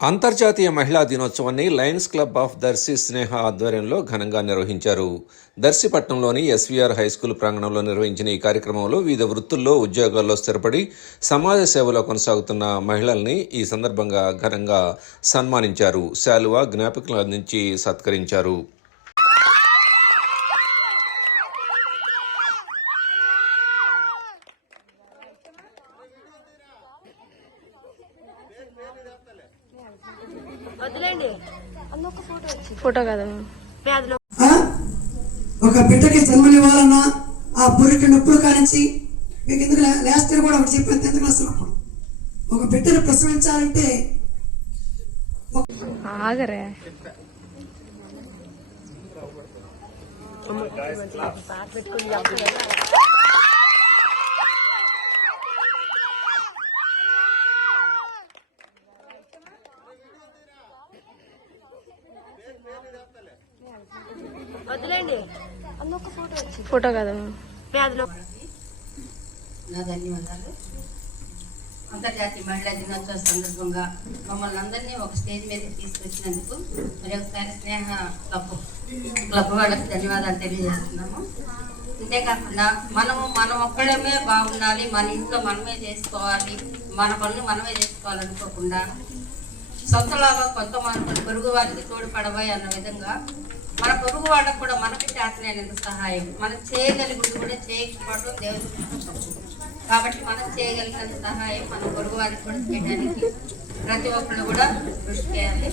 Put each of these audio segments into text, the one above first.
అంతర్జాతీయ మహిళా దినోత్సవాన్ని Lions Club of Darsi Sneha ఆధ్వర్యంలో ఘనంగా నిర్వహించారు. దర్శిపట్నంలోని ఎస్వీఆర్ హైస్కూల్ ప్రాంగణంలో నిర్వహించిన ఈ కార్యక్రమంలో వివిధ వృత్తుల్లో ఉద్యోగాల్లో స్థిరపడి సమాజ సేవలో కొనసాగుతున్న మహిళల్ని ఈ సందర్భంగా ఘనంగా సన్మానించారు. శాలువా జ్ఞాపికలు అందించి సత్కరించారు. ఫోటో కదా? ఒక బిడ్డకి జన్మనివ్వాలన్నా ఆ పురికి నొప్పులు కానించి మీకు ఎందుకు లాస్ట్ ఇయర్ కూడా ఒకటి చెప్పాను టెన్త్ క్లాస్ అప్పుడు? ఒక బిడ్డను ప్రసవించాలంటే ఆగరే. వదిలేండి ఫోటో కదా వ్యాధిలో నా ధన్యవాదాలు. అంతర్జాతీయ మహిళా దినోత్సవ సందర్భంగా మమ్మల్ని అందరినీ ఒక స్టేజ్ మీద తీసుకొచ్చినందుకు మరి ఒకసారి స్నేహ క్లబ్ క్లబ్ వాళ్ళకి ధన్యవాదాలు తెలియజేస్తున్నాము. అంతేకాకుండా మనము మనం ఒక్కడమే బాగుండాలి మన ఇంట్లో మనమే చేసుకోవాలి మన పనులు మనమే చేసుకోవాలనుకోకుండా సొంత లాభం కొంత మన పొరుగు వారికి తోడ్పడవాయి అన్న విధంగా మన పొరుగు వాళ్ళకు కూడా మనకి చేతనైనంత సహాయం. మనం చేయగలిగింది కూడా చేయకపోవడం దేవుడు కాబట్టి మనం చేయగలిగినంత సహాయం మన పొరుగు వారికి కూడా చేయడానికి ప్రతి ఒక్కరు కూడా కృషి చేయాలి.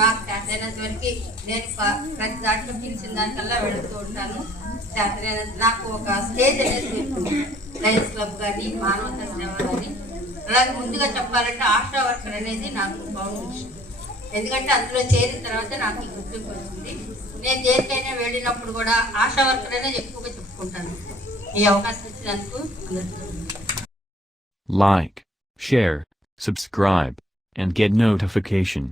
నాకు చేతనైనంత వరకు నేను ప్రతి దాంట్లో పిలిచిన దానికల్లా వెళుతూ ఉంటాను. చేతనైనంత నాకు ఒక స్టేజ్ అనేది లయన్స్ క్లబ్ కానీ మానవత సేవ కానీ. అలాగే ముందుగా చెప్పాలంటే ఆశా వర్కర్ అనేది నాకు ఫౌండేషన్ ఎందుకంటే అందులో చేరిన తర్వాత నాకు ఈ గుర్తింపు వచ్చింది నేను దేనికైనా వెళ్ళినప్పుడు కూడా ఆశా వర్కర్ అనే ఎక్కువగా చెప్పుకుంటాను ఈ అవకాశం ఇచ్చినందుకు like share subscribe and get notification.